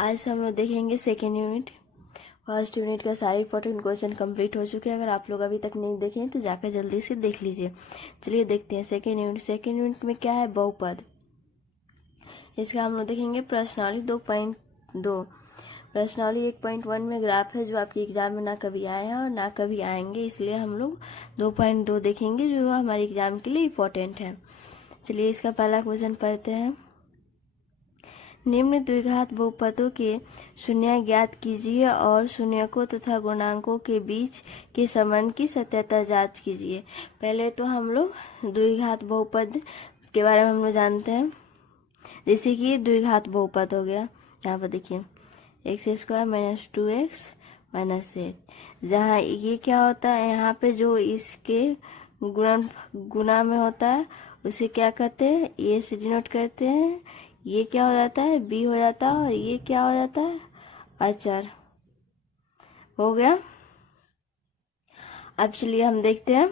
आज से हम लोग देखेंगे सेकेंड यूनिट। फर्स्ट यूनिट का सारे इंपॉर्टेंट क्वेश्चन कंप्लीट हो चुके हैं। अगर आप लोग अभी तक नहीं देखें तो जाकर जल्दी से देख लीजिए। चलिए देखते हैं सेकेंड यूनिट। सेकेंड यूनिट में क्या है, बहुपद। इसका हम लोग देखेंगे प्रश्नावली 2.2। प्रश्नावली 1.1 में ग्राफ है जो आपके एग्जाम में ना कभी आए हैं और ना कभी आएंगे, इसलिए हम लोग 2.2 देखेंगे जो हमारे एग्जाम के लिए इम्पोर्टेंट है। चलिए इसका पहला क्वेश्चन पढ़ते हैं। निम्न द्विघात बहुपदों के शून्य ज्ञात कीजिए और शून्यकों तथा गुणांकों के बीच के संबंध की सत्यता जांच कीजिए। पहले तो हम लोग द्विघात बहुपद के बारे में हम लोग जानते हैं। जैसे कि द्विघात बहुपद हो गया, यहाँ पर देखिए x² - 2x - 8। जहाँ ये क्या होता है, यहाँ पे जो इसके गुणा में होता है उसे क्या कहते हैं, ए से डिनोट करते हैं। ये क्या हो जाता है, बी हो जाता है, और ये क्या हो जाता है, अचर हो गया। अब चलिए हम देखते हैं।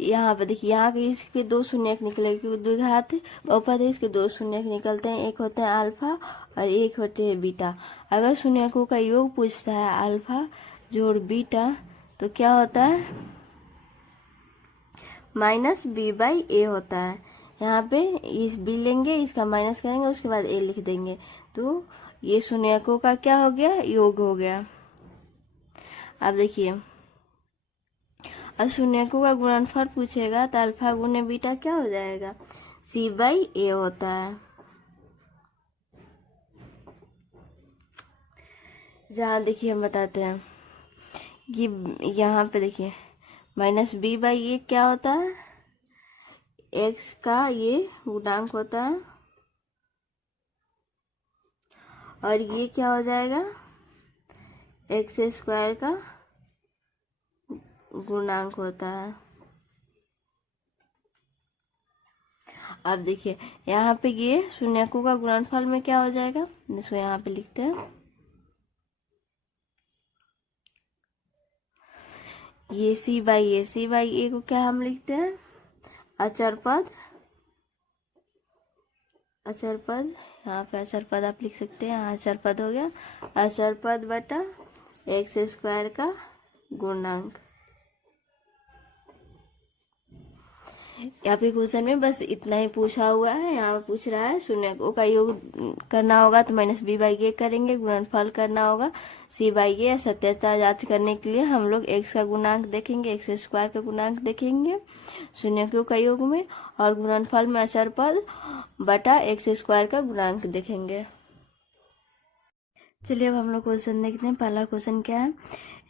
यहाँ पे देखिए, यहाँ के इसके दो शून्यक निकले क्योंकि द्विघात बहुपद है, इसके दो शून्यक निकलते हैं। एक होते हैं अल्फा और एक होते हैं बीटा। अगर शून्यकों का योग पूछता है अल्फा जोड़ बीटा तो क्या होता है, -b/a होता है। यहाँ पे इस b लेंगे, इसका माइनस करेंगे, उसके बाद a लिख देंगे, तो ये शून्यकों का क्या हो गया, योग हो गया। अब देखिए, अब शून्यकों का गुणनफल पूछेगा तो अल्फा गुने बीटा क्या हो जाएगा, c/a होता है। जहाँ देखिए हम बताते हैं कि यहाँ पे देखिए -b/a क्या होता है, x का ये गुणांक होता है, और ये क्या हो जाएगा, x² का गुणांक होता है। अब देखिए यहाँ पे ये शून्यकों का गुणनफल में क्या हो जाएगा, इसको यहाँ पे लिखते हैं। ये c/a को क्या हम लिखते हैं, अचर पद। अचर पद, यहाँ पे अचर पद आप लिख सकते हैं, यहाँ अचर पद हो गया। अचर पद बटा x² का गुणांक। यहाँ पे क्वेश्चन में बस इतना ही पूछा हुआ है। यहाँ पे पूछ रहा है शून्यकों का योग करना होगा तो -b/a करेंगे, गुणनफल करना होगा c/a। सत्यता जांच करने के लिए हम लोग x का गुणांक देखेंगे, x² का गुणांक देखेंगे शून्यकों का योग में, और गुणनफल में अचर पद बटा x² का गुणांक देखेंगे। चलिए अब हम लोग क्वेश्चन देखते हैं। पहला क्वेश्चन क्या है,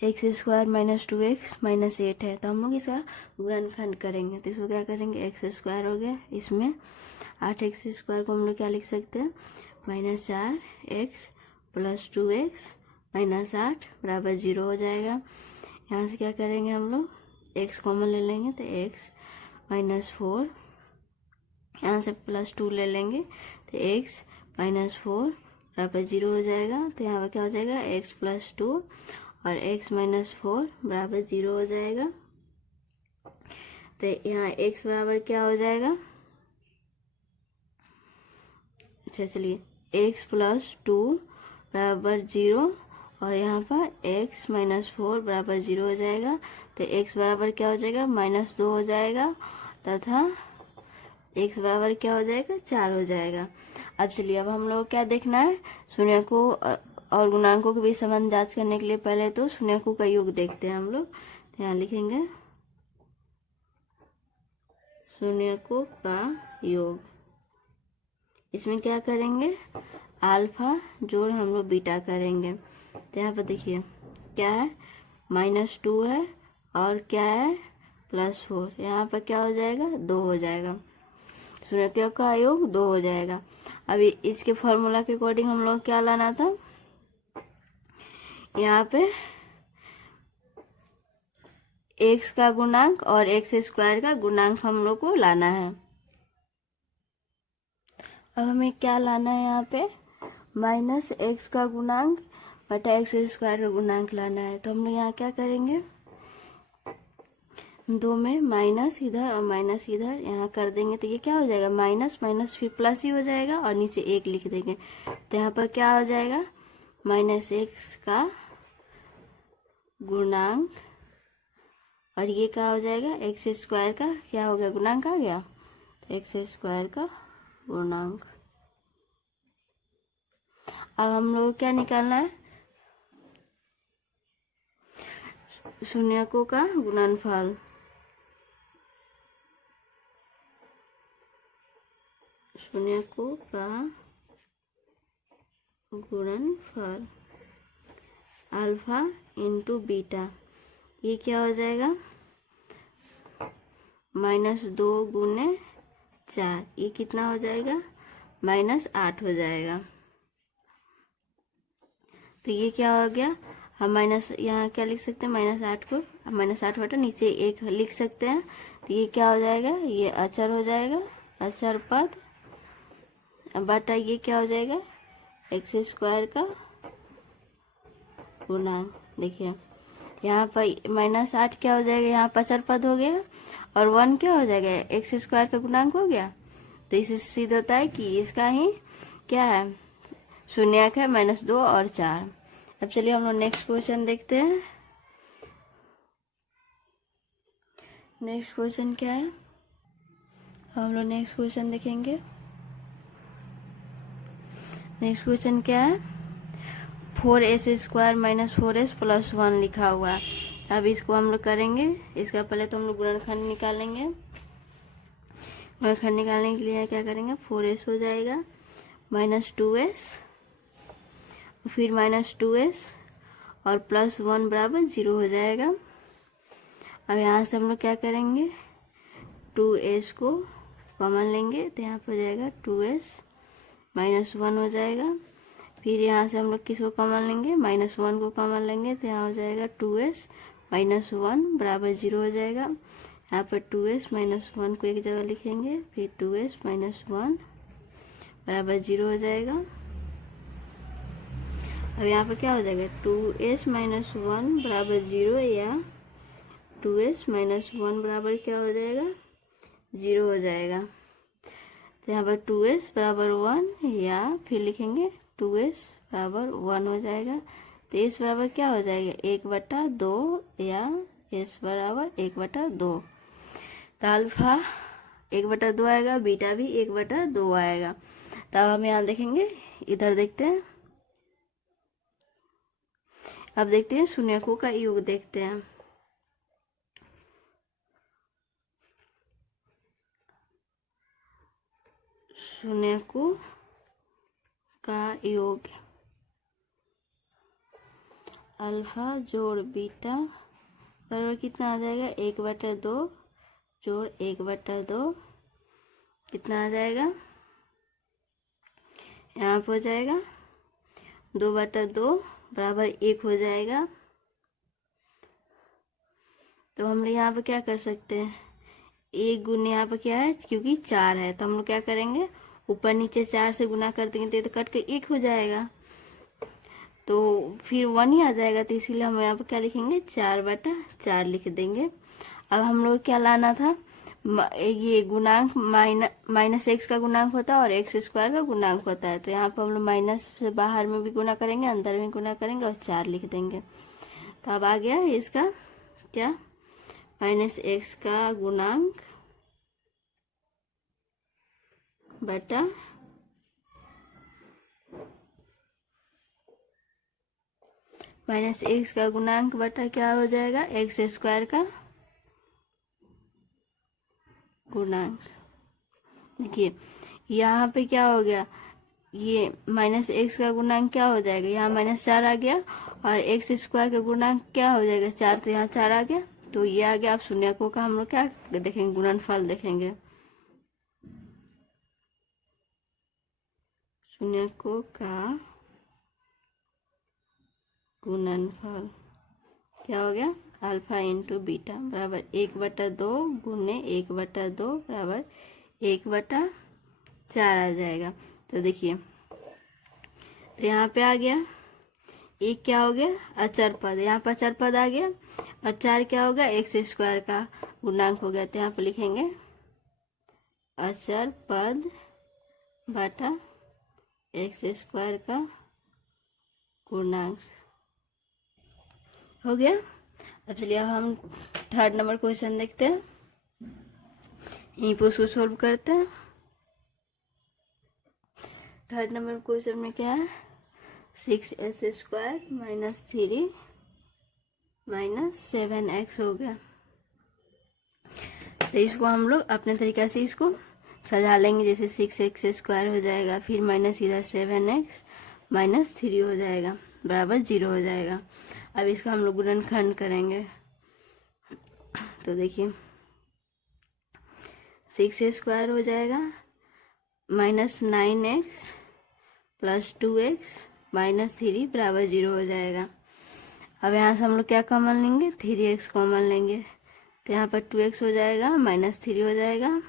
x² - 2x - 8 है, तो हम लोग इसका गुणनखंड करेंगे। तो इसको क्या करेंगे, x² हो गया, इसमें 8x² को हम लोग क्या लिख सकते हैं, -4x + 2x - 8 बराबर 0 हो जाएगा। यहाँ से क्या करेंगे, हम लोग x कॉमन ले लेंगे तो x - 4, यहाँ से +2 ले लेंगे तो x - 4 बराबर 0 हो जाएगा। तो यहाँ पर क्या हो जाएगा, x + 2 और x - 4 बराबर 0 हो जाएगा। तो यहाँ x बराबर क्या हो जाएगा, अच्छा चलिए, x + 2 बराबर 0 और यहाँ पर x - 4 बराबर 0 हो जाएगा। तो x बराबर क्या हो जाएगा, -2 हो जाएगा, तथा x बराबर क्या हो जाएगा, 4 हो जाएगा। अब चलिए, अब हम लोग क्या देखना है, शून्यकों और गुणांकों के बीच संबंध जांच करने के लिए पहले तो शून्यकों का योग देखते हैं हम लोग। तो यहाँ लिखेंगे शून्यकों का योग। इसमें क्या करेंगे, अल्फा जोड़ हम लोग बीटा करेंगे। तो यहाँ पर देखिए क्या है, -2 है और क्या है, +4। यहाँ पर क्या हो जाएगा, 2 हो जाएगा। शून्यकों का योग 2 हो जाएगा। अभी इसके फॉर्मूला के अकॉर्डिंग हम लोग क्या लाना था, यहाँ पे x का गुणांक और x² का गुणांक हम लोग को लाना है। अब हमें क्या लाना है, यहाँ पे -x का गुणांक बटा x² का गुणांक लाना है। तो हम लोग यहाँ क्या करेंगे, दो में माइनस इधर और माइनस इधर, यहाँ कर देंगे तो ये क्या हो जाएगा, माइनस माइनस फिर प्लस ही हो जाएगा और नीचे एक लिख देंगे। तो यहाँ पर क्या हो जाएगा, माइनस एक्स का गुणांक, और ये क्या हो जाएगा, एक्स स्क्वायर का क्या हो गया, गुणांक आ गया, तो एक्स स्क्वायर का गुणांक। अब हम लोग क्या निकालना है, शून्यकों का गुणनफल। शून्यकों का गुणनफल अल्फा इंटू बीटा, ये क्या हो जाएगा, -2 गुने 4, ये कितना हो जाएगा, -8 हो जाएगा। तो ये क्या हो गया, हम माइनस यहाँ क्या लिख सकते हैं, -8 को, -8 बटा नीचे एक लिख सकते हैं। तो ये क्या हो जाएगा, ये अचर हो जाएगा, अचर पद, बटा ये क्या हो जाएगा, एक्स स्क्वायर का गुणांक। देखिए यहाँ पर -8 क्या हो जाएगा, यहाँ पर अचर पद हो गया, और 1 क्या हो जाएगा, एक्स स्क्वायर का गुणांक हो गया। तो इससे सिद्ध होता है कि इसका ही क्या है, शून्यक है, -2 और 4। अब चलिए हम लोग नेक्स्ट क्वेश्चन देखते हैं। नेक्स्ट क्वेश्चन क्या है, हम लोग नेक्स्ट क्वेश्चन देखेंगे। नेक्स्ट क्वेश्चन क्या है, 4s स्क्वायर -4s + 1 लिखा हुआ है। अब इसको हम लोग करेंगे, इसका पहले तो हम लोग गुणनखंड निकालेंगे। गुणनखंड निकालने के लिए क्या करेंगे, 4s हो जाएगा, -2s, फिर -2s और +1 बराबर 0 हो जाएगा। अब यहाँ से हम लोग क्या करेंगे, 2s को कॉमन लेंगे, तो यहाँ पर हो जाएगा 2s -1 हो जाएगा। फिर यहाँ से हम लोग किसको कॉमन लेंगे, -1 को कॉमन लेंगे, तो यहाँ हो जाएगा 2s -1 बराबर 0 हो जाएगा। यहाँ पर 2s -1 को एक जगह लिखेंगे, फिर 2s -1 बराबर 0 हो जाएगा। अब यहाँ पर क्या हो जाएगा, 2s -1 बराबर 0 या 2s -1 बराबर क्या हो जाएगा, 0 हो जाएगा। तो यहाँ पर 2s बराबर 1 या फिर लिखेंगे 2s बराबर 1 हो जाएगा। तो s बराबर क्या हो जाएगा, 1/2 या s बराबर 1/2। तो अल्फा 1/2 आएगा, बीटा भी 1/2 आएगा। तब हम यहाँ देखेंगे, इधर देखते हैं, अब देखते हैं शून्यकों का योग देखते हैं। शून्यकों का योग अल्फा जोड़ बीटा बराबर कितना आ जाएगा, 1/2 जोड़ 1/2 कितना आ जाएगा, यहाँ पर हो जाएगा 2/2 बराबर 1 हो जाएगा। तो हम लोग यहाँ पर क्या कर सकते हैं, 1 गुना यहाँ पर क्या है, क्योंकि 4 है, तो हम लोग क्या करेंगे, ऊपर नीचे 4 से गुना कर देंगे, तो कट के 1 हो जाएगा, तो फिर 1 ही आ जाएगा। तो इसीलिए हम यहाँ पर क्या लिखेंगे, 4/4 लिख देंगे। अब हम लोग क्या लाना था, ये गुणांक -x का गुणांक होता है और x स्क्वायर का गुणांक होता है। तो यहाँ पर हम लोग माइनस से बाहर में भी गुना करेंगे, अंदर में गुना करेंगे और 4 लिख देंगे। तो अब आ गया इसका क्या, -x का गुणांक बटा -x का गुणांक बटा क्या हो जाएगा, एक्स स्क्वायर का गुणांक। देखिए यहाँ पे क्या हो गया, ये -x का गुणांक क्या हो जाएगा, यहाँ -4 आ गया, और एक्स स्क्वायर का गुणांक क्या हो जाएगा, 4, तो यहाँ 4 आ गया, तो ये आ गया। अब शून्यकों का हम लोग क्या देखेंगे, गुणनफल देखेंगे। शून्यकों का गुणनफल क्या हो गया, अल्फा इंटू बीटा बराबर 1/2 गुने 1/2 बराबर 1/4 आ जाएगा। तो देखिए, तो यहाँ पे आ गया, एक क्या हो गया, अचर पद, यहाँ पर अचर पद आ गया, और 4 क्या होगा, एक्स स्क्वायर का गुणांक हो गया। तो यहाँ पर लिखेंगे अचर पद बटा एक्स स्क्वायर का पूर्णांक हो गया। अब चलिए अब हम थर्ड नंबर क्वेश्चन देखते हैं, यहीं पर उसको सोल्व करते हैं। थर्ड नंबर क्वेश्चन में क्या है, 6s² माइनस 3 माइनस 7x हो गया। तो इसको हम लोग अपने तरीक़े से इसको सजा लेंगे, जैसे 6x² हो जाएगा, फिर माइनस इधर 7x माइनस 3 हो जाएगा बराबर 0 हो जाएगा। अब इसका हम लोग गुणनखंड करेंगे। तो देखिए 6² हो जाएगा minus 9x plus 2x minus 3 बराबर 0 हो जाएगा। अब यहाँ से हम लोग क्या कॉमन लेंगे, 3x कॉमन लेंगे। तो यहाँ पर 2x हो जाएगा माइनस 3 हो जाएगा,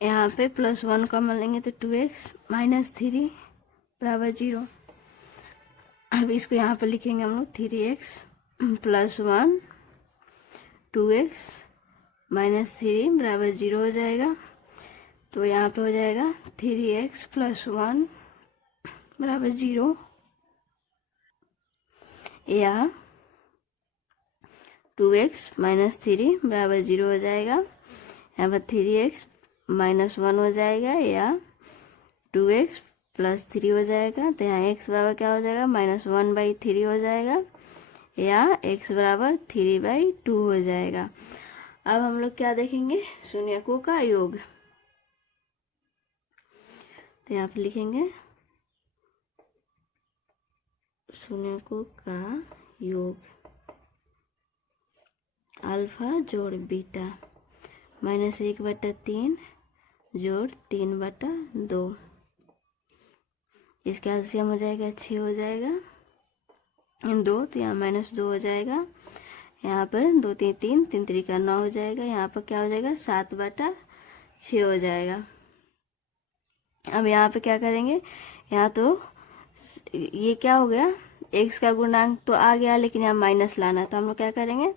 यहाँ पे +1 कॉमन लेंगे तो 2x माइनस 3 बराबर 0। अब इसको यहाँ पर लिखेंगे हम लोग 3x प्लस 1 2x माइनस 3 बराबर 0 हो जाएगा। तो यहाँ पे हो जाएगा 3x प्लस 1 बराबर 0 या 2x माइनस 3 बराबर 0 हो जाएगा। यहाँ पर 3x माइनस 1 हो जाएगा या 2x प्लस 3 हो जाएगा। तो यहाँ x बराबर क्या हो जाएगा, -1/3 हो जाएगा या x बराबर 3/2 हो जाएगा। अब हम लोग क्या देखेंगे, शून्यकों का योग। तो यहाँ पे लिखेंगे शून्यकों का योग अल्फा जोड़ बीटा -1/3 जोड़ 3/2। इसका एलसीएम हो जाएगा 6 हो जाएगा 2, तो यहाँ -2 हो जाएगा। यहाँ पर 2 3 3 3 3 9 हो जाएगा। यहाँ पर क्या हो जाएगा 7/6 हो जाएगा। अब यहाँ पे क्या करेंगे, यहाँ तो ये क्या हो गया, x का गुणांक तो आ गया, लेकिन यहाँ माइनस लाना है। तो हम लोग क्या करेंगे,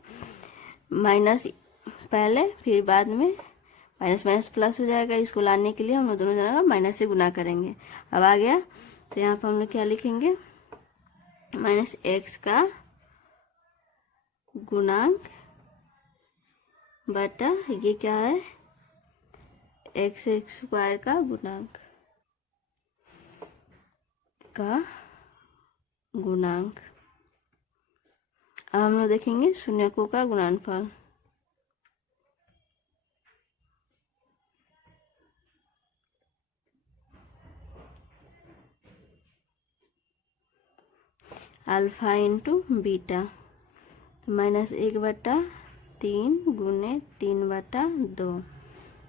माइनस पहले फिर बाद में माइनस माइनस प्लस हो जाएगा। इसको लाने के लिए हम लोग दोनों जगह का माइनस से गुना करेंगे। अब आ गया, तो यहाँ पर हम लोग क्या लिखेंगे, -x का गुणांक बटा ये क्या है, x² का गुणांक अब हम लोग देखेंगे शून्यकों का गुणनफल। अल्फा इंटू बीटा, तो -1/3 गुने 3/2। तो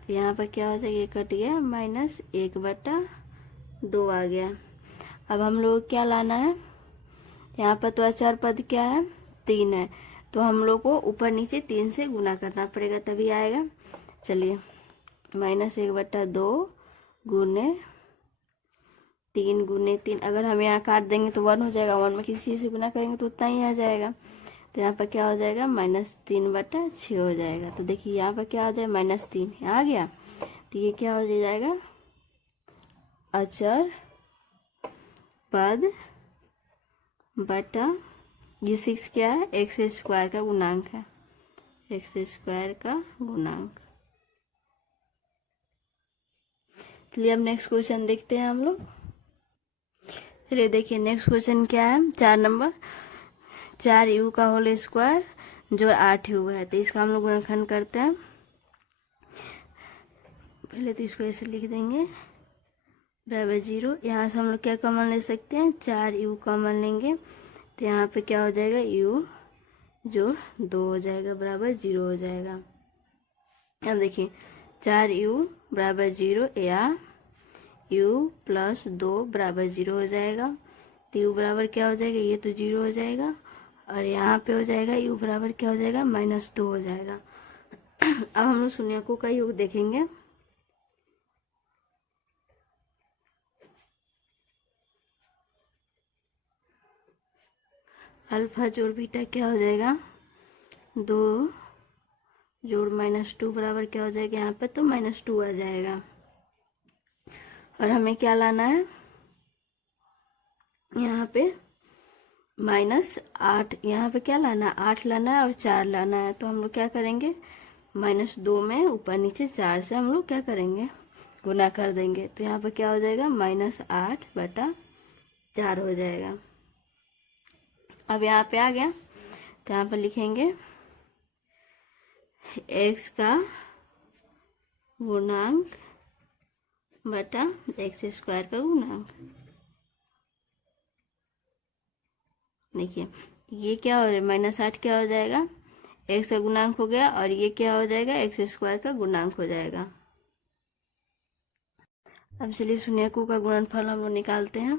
यहाँ पर क्या हो जाएगा, ये कट गया, -1/2 आ गया। अब हम लोग क्या लाना है, यहाँ पर तो अचर पद क्या है, 3 है, तो हम लोग को ऊपर नीचे 3 से गुना करना पड़ेगा तभी आएगा। चलिए -1/2 गुने 3 गुने 3, अगर हम यहाँ काट देंगे तो 1 हो जाएगा, 1 में किसी चीज़ से गुना करेंगे तो उतना ही आ जाएगा। तो यहाँ पर क्या हो जाएगा, -3/6 हो जाएगा। तो देखिए यहाँ पर क्या आ जाए, -3 यहाँ आ गया। तो ये क्या हो जाएगा, अचर पद बटा ये 6 क्या है, x² का गुणांक है, x² का गुणांक। चलिए अब नेक्स्ट क्वेश्चन देखते हैं हम लोग। चलिए देखिए नेक्स्ट क्वेश्चन क्या है, 4 नंबर, 4u का होल स्क्वायर जो 8u है। तो इसका हम लोग गुणनखंड करते हैं। पहले तो इसको ऐसे लिख देंगे बराबर 0। यहाँ से हम लोग क्या कॉमन ले सकते हैं, 4u कॉमन लेंगे। तो यहाँ पे क्या हो जाएगा, u जोड़ 2 हो जाएगा बराबर 0 हो जाएगा। अब देखिए 4u बराबर 0 या u प्लस 2 बराबर 0 हो जाएगा। तो u बराबर क्या हो जाएगा, ये तो 0 हो जाएगा, और यहाँ पे हो जाएगा u बराबर क्या हो जाएगा, -2 हो जाएगा। अब हम लोग शून्यकों का योग देखेंगे। अल्फा जोड़ बीटा क्या हो जाएगा, 2 जोड़ -2 बराबर क्या हो जाएगा यहाँ पे, तो -2 आ जाएगा। और हमें क्या लाना है यहाँ पे, -8, यहाँ पे क्या लाना है, 8 लाना है और 4 लाना है। तो हम लोग क्या करेंगे, -2 में ऊपर नीचे 4 से हम लोग क्या करेंगे, गुना कर देंगे। तो यहाँ पे क्या हो जाएगा, -8/4 हो जाएगा। अब यहाँ पे आ गया, तो यहाँ पे लिखेंगे x का गुणांक बटा x² का गुणांक। देखिए ये क्या हो जाएगा, -8 क्या हो जाएगा, x का गुणांक हो गया, और ये क्या हो जाएगा, x² का गुणांक हो जाएगा। अब चलिए शून्यकों का गुणनफल हम लोग निकालते हैं।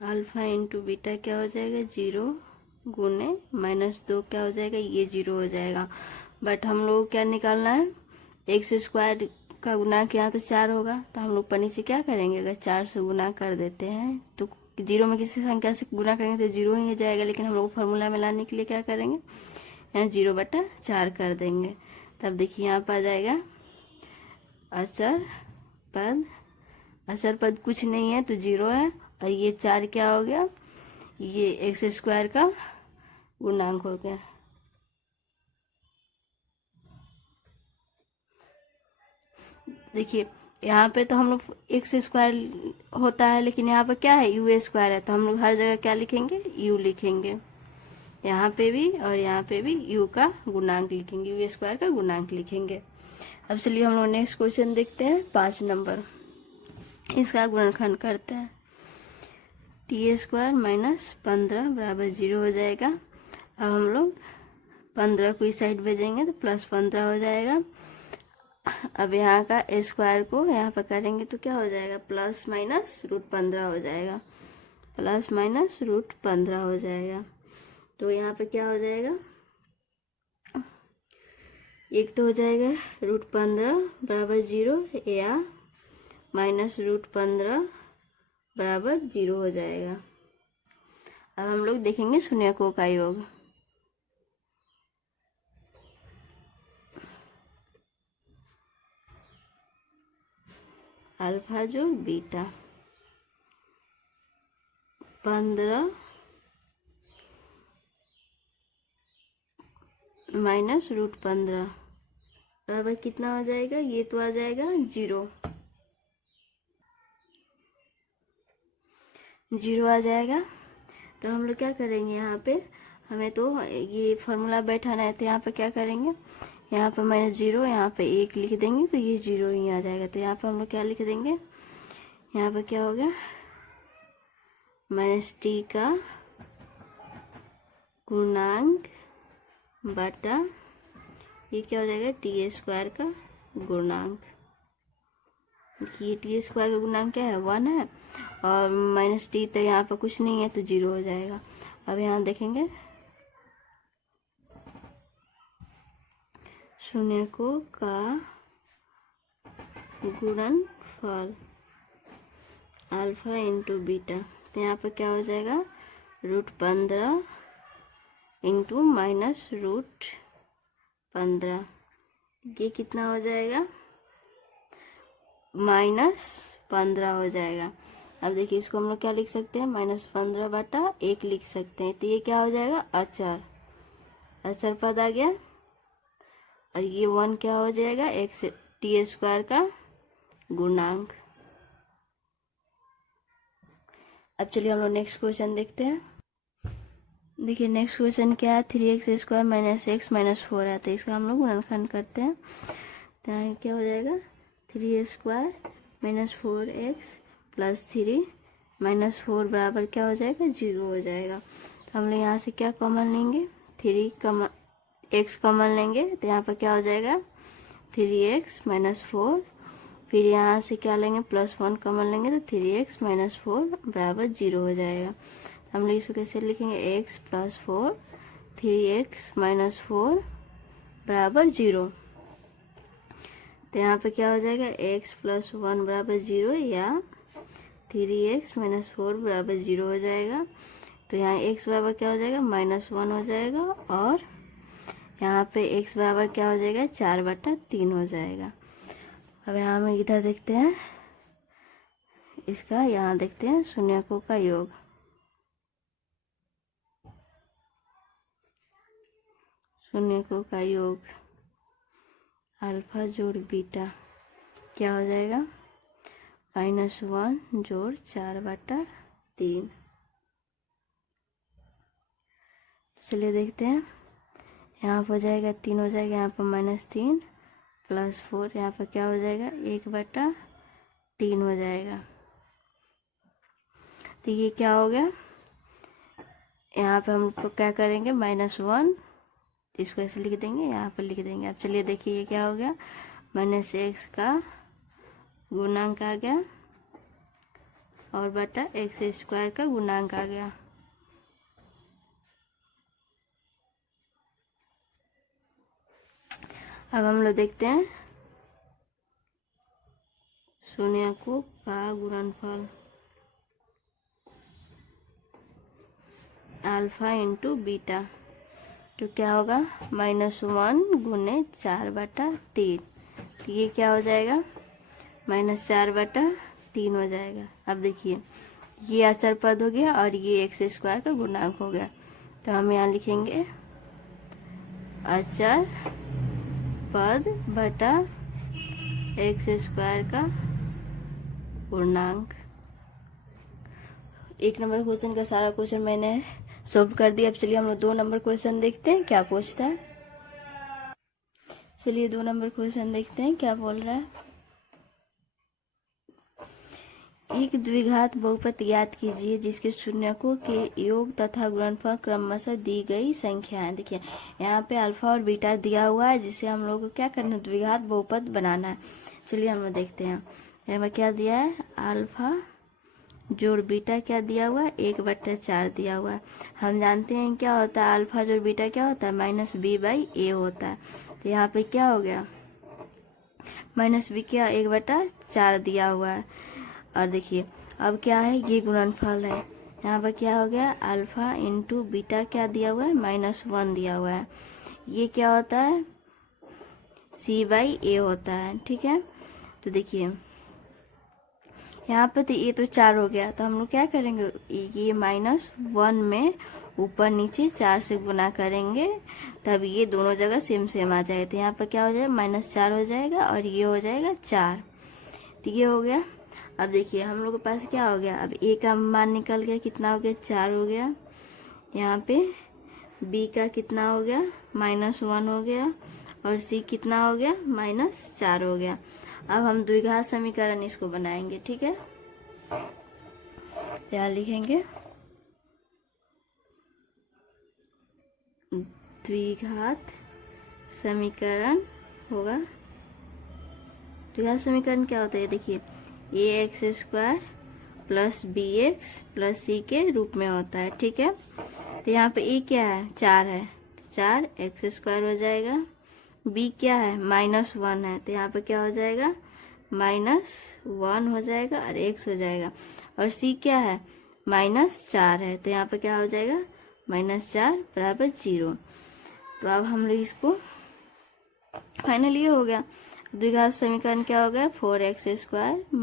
अल्फा इंटू बीटा क्या हो जाएगा, 0 गुने -2 क्या हो जाएगा, ये 0 हो जाएगा। बट हम लोग क्या निकालना है, x² का गुणांक यहाँ तो 4 होगा, तो हम लोग ऊपर नीचे क्या करेंगे, अगर 4 से गुना कर देते हैं तो 0 में किसी संख्या से गुना करेंगे तो 0 ही हो जाएगा। लेकिन हम लोग फॉर्मूला में लाने के लिए क्या करेंगे, यहाँ 0/4 कर देंगे। तब देखिए यहाँ पर आ जाएगा अचर पद, अचर पद कुछ नहीं है तो 0 है, और ये 4 क्या हो गया, ये x² का गुणांक हो गया। देखिए यहाँ पे तो हम लोग x² होता है, लेकिन यहाँ पे क्या है, u² है, तो हम लोग हर जगह क्या लिखेंगे, u लिखेंगे। यहाँ पे भी और यहाँ पे भी u का गुणांक लिखेंगे, u² का गुणांक लिखेंगे। अब चलिए हम लोग नेक्स्ट क्वेश्चन देखते हैं, 5 नंबर। इसका गुणनखंड करते हैं। t² -15 बराबर 0 हो जाएगा। अब हम लोग 15 को इस साइड भेजेंगे तो +15 हो जाएगा। अब यहाँ का स्क्वायर को यहाँ पर करेंगे तो क्या हो जाएगा, ±√15 हो जाएगा, ±√15 हो जाएगा। तो यहाँ पे क्या हो जाएगा, एक तो हो जाएगा √15 बराबर 0 या -√15 बराबर 0 हो जाएगा। अब हम लोग देखेंगे शून्यकों का योग। अल्फा जो बीटा, 15 -√15 बराबर कितना हो जाएगा, ये तो आ जाएगा 0 आ जाएगा। तो हम लोग क्या करेंगे, यहाँ पे हमें तो ये फॉर्मूला बैठाना है, तो यहाँ पे क्या करेंगे, यहाँ पे -0, यहाँ पे 1 लिख देंगे तो ये 0 ही आ जाएगा। तो यहाँ पे हम लोग क्या लिख देंगे, यहाँ पे क्या होगा, -t का गुणांक बटा ये क्या हो जाएगा, t² का गुणांक। ये t² का गुणांक क्या है, 1 है, और -t तो यहाँ पर कुछ नहीं है तो 0 हो जाएगा। अब यहाँ देखेंगे शून्यकों का गुणनफल अल्फा इंटू बीटा, तो यहाँ पर क्या हो जाएगा, √15 इंटू -√15, ये कितना हो जाएगा, -15 हो जाएगा। अब देखिए इसको हम लोग क्या लिख सकते हैं, -15/1 लिख सकते हैं। तो ये क्या हो जाएगा, अचर पद आ गया, और ये 1 क्या हो जाएगा, t² का गुणांक। अब चलिए हम लोग नेक्स्ट क्वेश्चन देखते हैं। देखिए नेक्स्ट क्वेश्चन क्या है, 3x² - x - 4 है, तो इसका हम लोग गुणनखंड करते हैं। तो यहाँ क्या हो जाएगा, 3x² - 4x + 3 - 4 बराबर क्या हो जाएगा, 0 हो जाएगा। तो हम लोग यहाँ से क्या कॉमन लेंगे, x कॉमन लेंगे, तो यहाँ पर क्या हो जाएगा, 3x - 4, फिर यहाँ से क्या लेंगे, +1 कॉमन लेंगे तो 3x - 4 बराबर 0 हो जाएगा। तो हम लोग इसको कैसे लिखेंगे, x + 4 3x - 4 बराबर 0। तो यहाँ पे क्या हो जाएगा, x + 1 बराबर 0 या 3x माइनस 4 बराबर 0 हो जाएगा। तो यहाँ x बराबर क्या हो जाएगा, -1 हो जाएगा। और यहाँ पे x बराबर क्या हो जाएगा, 4/3 हो जाएगा। अब यहाँ हम इधर देखते हैं इसका, यहाँ देखते हैं शून्यकों का योग। शून्यकों का योग अल्फा जोड़ बीटा क्या हो जाएगा, -1 जोड़ 4/3। चलिए देखते हैं, यहाँ पर हो जाएगा 3 हो जाएगा, यहाँ पर -3 + 4, यहाँ पर क्या हो जाएगा 1/3 हो जाएगा। तो ये क्या हो गया, यहाँ पे हम क्या करेंगे, -1 इसको ऐसे लिख देंगे, यहाँ पर लिख देंगे। अब चलिए देखिए ये क्या हो गया, -x का गुणांक आ गया और बटा x² का गुणांक आ गया। अब हम लोग देखते हैं शून्यकों का गुणनफल अल्फा इंटू बीटा। तो क्या होगा, -1 गुने 4/3। तो ये क्या हो जाएगा, -4/3 हो जाएगा। अब देखिए ये अचर पद हो गया और ये x² का गुणांक हो गया। तो हम यहाँ लिखेंगे अचर पद बटा x² का पूर्णांक। 1 नंबर क्वेश्चन का सारा क्वेश्चन मैंने सॉल्व कर दिया। अब चलिए हम लोग 2 नंबर क्वेश्चन देखते हैं क्या पूछता है। चलिए 2 नंबर क्वेश्चन देखते हैं क्या बोल रहा है। एक द्विघात बहुपद ज्ञात कीजिए जिसके शून्यकों के योग तथा गुणनफल क्रमशः दी गई संख्याएं। देखिए यहाँ पे अल्फा और बीटा दिया हुआ है, जिसे हम लोग को क्या करना है, द्विघात बहुपद बनाना है। चलिए हम लोग देखते हैं, यहाँ पर क्या दिया है, अल्फा जोड़ बीटा क्या दिया हुआ है, 1/4 दिया हुआ है। हम जानते हैं क्या होता है, अल्फा जोड़ बीटा क्या होता है, -b/a होता है। तो यहाँ पे क्या हो गया, -b क्या 1/4 दिया हुआ है। और देखिए अब क्या है, ये गुणनफल है। यहाँ पर क्या हो गया, अल्फा इंटू बीटा क्या दिया हुआ है, -1 दिया हुआ है। ये क्या होता है, c/a होता है, ठीक है। तो देखिए यहाँ पे तो ये तो 4 हो गया, तो हम लोग क्या करेंगे, ये -1 में ऊपर नीचे 4 से गुना करेंगे, तब ये दोनों जगह सेम सेम आ जाएगा। तो यहाँ पर क्या हो जाएगा, -4 हो जाएगा और ये हो जाएगा 4। तो ये हो गया। अब देखिए हम लोग के पास क्या हो गया, अब a का मान निकल गया, कितना हो गया, 4 हो गया। यहाँ पे b का कितना हो गया, -1 हो गया। और c कितना हो गया, -4 हो गया। अब हम द्विघात समीकरण इसको बनाएंगे, ठीक है। क्या लिखेंगे, द्विघात समीकरण होगा। द्विघात समीकरण क्या होता है, देखिए ax² + bx + c के रूप में होता है, ठीक है। तो यहाँ पे a क्या है, 4 है, 4x² हो जाएगा। b क्या है, -1 है, तो यहाँ पे क्या हो जाएगा, -1 हो जाएगा और x हो जाएगा। और c क्या है, -4 है, तो यहाँ पे क्या हो जाएगा, -4 बराबर 0। तो अब हम लोग इसको फाइनल ये हो गया, द्विघात समीकरण क्या हो गया, 4x² -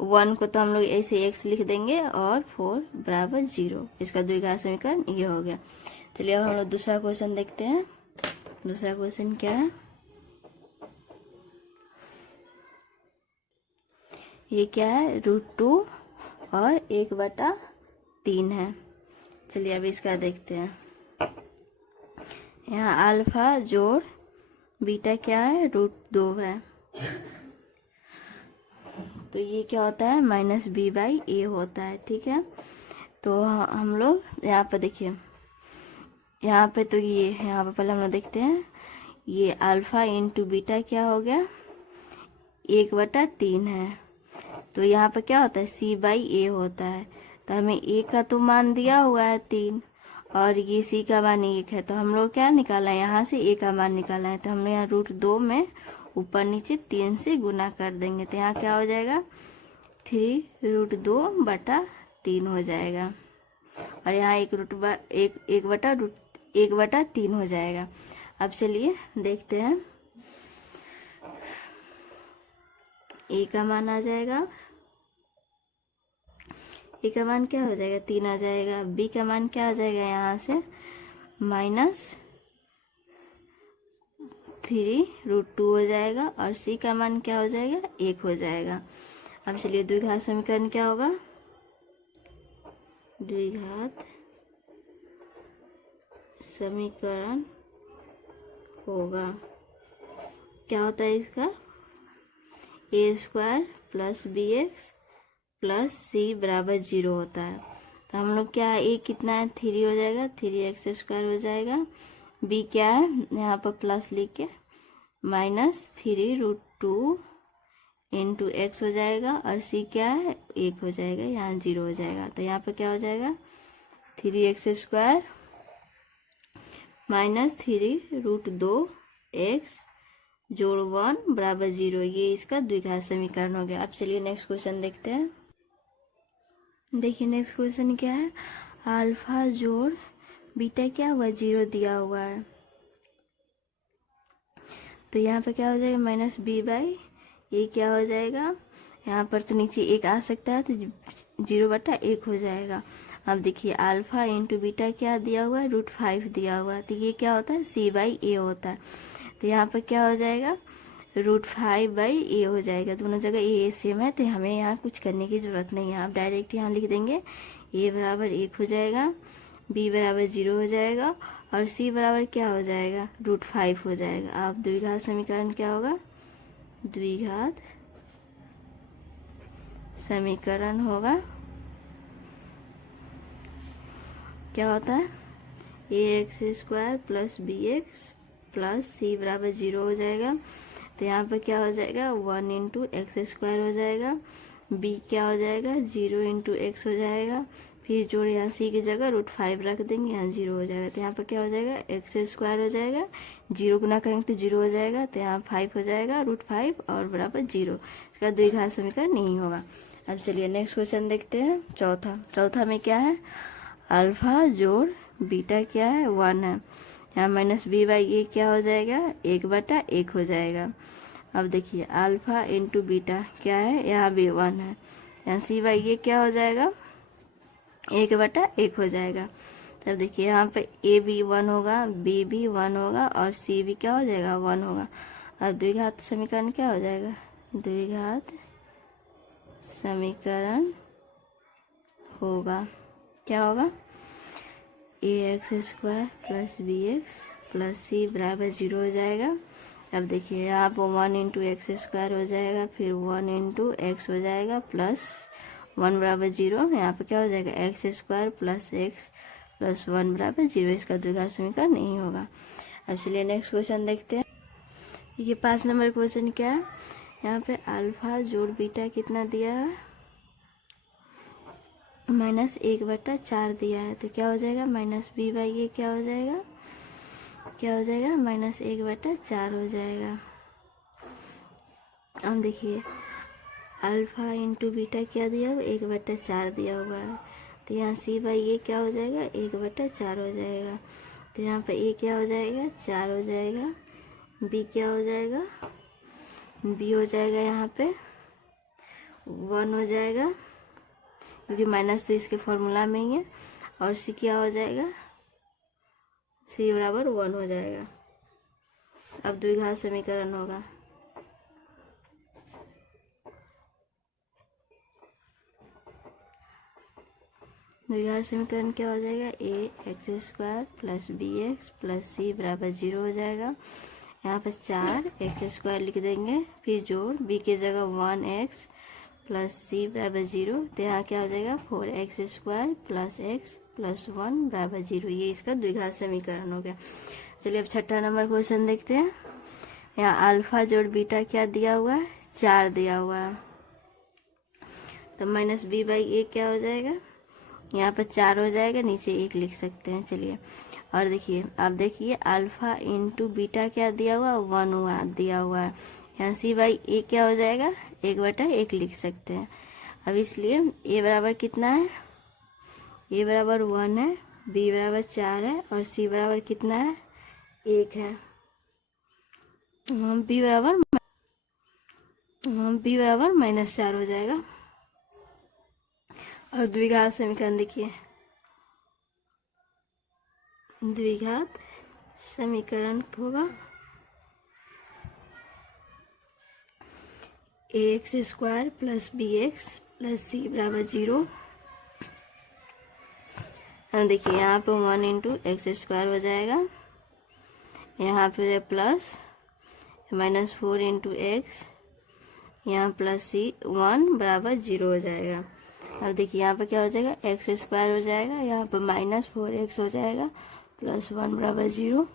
1 को तो हम लोग ऐसे x लिख देंगे और 4 बराबर 0। इसका द्विघात समीकरण ये हो गया। चलिए अब हम लोग दूसरा क्वेश्चन देखते हैं। दूसरा क्वेश्चन क्या है, ये क्या है, √2 और 1/3 है। चलिए अब इसका देखते हैं। यहाँ अल्फा जोड़ बीटा क्या है, √2 है। तो ये क्या होता है, -b/a होता है, ठीक है। तो हम लोग यहाँ पर देखिए, यहाँ पे तो ये यहाँ पर पहले हम लोग देखते हैं, ये अल्फा इंटू बीटा क्या हो गया, 1/3 है। तो यहाँ पर क्या होता है, c/a होता है। तो हमें a का तो मान दिया हुआ है 3 और ये c का मान 1 है। तो हम लोग क्या निकाला है, यहाँ से a का मान निकाला है। तो हम लोग यहाँ √2 में ऊपर नीचे 3 से गुना कर देंगे। तो यहाँ क्या हो जाएगा, 3√2/3 हो जाएगा, और यहाँ 1/3 हो जाएगा। अब चलिए देखते हैं, ए का मान आ जाएगा, ए का मान क्या हो जाएगा 3 आ जाएगा, बी का मान क्या आ जाएगा यहाँ से -3√2 हो जाएगा, और सी का मान क्या हो जाएगा 1 हो जाएगा। अब चलिए द्विघात समीकरण क्या होगा, द्विघात समीकरण होगा, क्या होता है इसका, a² + bx + c = 0 होता है। तो हम लोग क्या है, a कितना है 3 हो जाएगा, 3x² हो जाएगा, b क्या है यहाँ पर प्लस लिख के -3√2 × x हो जाएगा, और c क्या है 1 हो जाएगा, यहाँ 0 हो जाएगा। तो यहाँ पर क्या हो जाएगा 3x² - 3√2x जोड़ 1 = 0, ये इसका द्विघात समीकरण हो गया। अब चलिए नेक्स्ट क्वेश्चन देखते हैं। देखिए नेक्स्ट क्वेश्चन क्या है, अल्फा जोड़ बीटा क्या हुआ 0 दिया हुआ है, तो यहाँ पे क्या हो जाएगा -b/a क्या हो जाएगा, यहाँ पर तो नीचे 1 आ सकता है, तो 0/1 हो जाएगा। अब देखिए अल्फा × बीटा क्या दिया हुआ है √5 दिया हुआ है, तो ये क्या होता है c/a होता है। तो यहाँ पर क्या हो जाएगा √5/a हो जाएगा, दोनों जगह a सेम है, तो हमें यहाँ कुछ करने की ज़रूरत नहीं है, आप डायरेक्ट यहाँ लिख देंगे a = 1 हो जाएगा, b = 0 हो जाएगा, और c बराबर क्या हो जाएगा √5 हो जाएगा। अब द्विघात समीकरण क्या होगा, द्विघात समीकरण होगा, क्या होता है ax² + bx + c = 0 हो जाएगा। तो यहाँ पर क्या हो जाएगा 1 × x² हो जाएगा, b क्या हो जाएगा 0 × x हो जाएगा, फिर जोड़ यहाँ c की जगह √5 रख देंगे, यहाँ 0 हो जाएगा। तो यहाँ पर क्या हो जाएगा x² हो जाएगा, 0 गुना करेंगे तो 0 हो जाएगा, तो यहाँ 5 हो जाएगा √5 और बराबर 0, इसका द्विघात समीकरण नहीं होगा। अब चलिए नेक्स्ट क्वेश्चन देखते हैं, चौथा में क्या है, अल्फा जोड़ बीटा क्या है 1 है, यहाँ -b/a क्या हो जाएगा 1/1 हो जाएगा। अब देखिए अल्फा × बीटा क्या है, यहाँ भी 1 है, यहाँ c/a क्या हो जाएगा 1/1 हो जाएगा। तब देखिए यहाँ पे a भी 1 होगा, b भी 1 होगा, और c भी क्या हो जाएगा 1 होगा। अब द्विघात समीकरण क्या हो जाएगा, द्विघात समीकरण होगा, क्या होगा ax² + bx + c = 0 हो जाएगा। अब देखिए यहाँ पर 1 × x² हो जाएगा, फिर 1 × x हो जाएगा, प्लस 1 = 0, यहाँ पे क्या हो जाएगा x² + x + 1 = 0, इसका द्विघात समीकरण नहीं होगा। अब चलिए नेक्स्ट क्वेश्चन देखते हैं। ये 5 नंबर क्वेश्चन क्या है, यहाँ पे अल्फा जोड़ बीटा कितना दिया है -1/4 दिया है, तो क्या हो जाएगा -b/a क्या हो जाएगा -1/4 हो जाएगा। अब देखिए अल्फा × बीटा क्या दिया हुआ 1/4 दिया हुआ है, तो यहाँ c/a क्या हो जाएगा 1/4 हो जाएगा। तो यहाँ पे a क्या हो जाएगा 4 हो जाएगा, b क्या हो जाएगा b हो जाएगा यहाँ पे 1 हो जाएगा, क्योंकि माइनस तो इसके फॉर्मूला में ही है, और c क्या हो जाएगा c = 1 हो जाएगा। अब द्विघात समीकरण होगा, द्विघात समीकरण क्या हो जाएगा ax² + bx + c = 0 हो जाएगा। यहाँ पर 4x² लिख देंगे, फिर जोड़ b की जगह 1x + c = 0, तो यहाँ क्या हो जाएगा 4x² + x + 1 = 0, ये इसका द्विघात समीकरण हो गया। चलिए अब छठा नंबर क्वेश्चन देखते हैं। यहाँ अल्फा जोड़ बीटा क्या दिया हुआ है 4 दिया हुआ है, तो -b/a क्या हो जाएगा, यहाँ पर 4 हो जाएगा, नीचे 1 लिख सकते हैं। चलिए और देखिए, अब देखिए अल्फा × बीटा क्या दिया हुआ 1 हुआ दिया हुआ है, यहाँ c/a क्या हो जाएगा 1/1 लिख सकते हैं। अब इसलिए ए बराबर कितना है, ए बराबर 1 है, बी बराबर 4 है और सी बराबर कितना है 1 है। बी बराबर -4 हो जाएगा। और द्विघात समीकरण देखिए, द्विघात समीकरण होगा ax² + bx + c बराबर 0। अब देखिए यहाँ पे 1 × x² हो जाएगा, यहाँ पे प्लस -4 × x, यहाँ प्लस c 1 बराबर 0 हो जाएगा। अब देखिए यहाँ पे क्या हो जाएगा, x² हो जाएगा, यहाँ पे -4x हो जाएगा, +1 बराबर 0।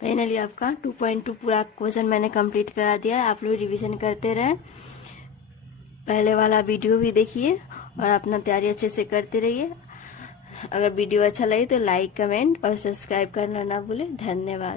फाइनली आपका 2.2 पूरा क्वेश्चन मैंने कंप्लीट करा दिया है। आप लोग रिवीजन करते रहें, पहले वाला वीडियो भी देखिए और अपना तैयारी अच्छे से करते रहिए। अगर वीडियो अच्छा लगे तो लाइक, कमेंट और सब्सक्राइब करना ना भूलें। धन्यवाद।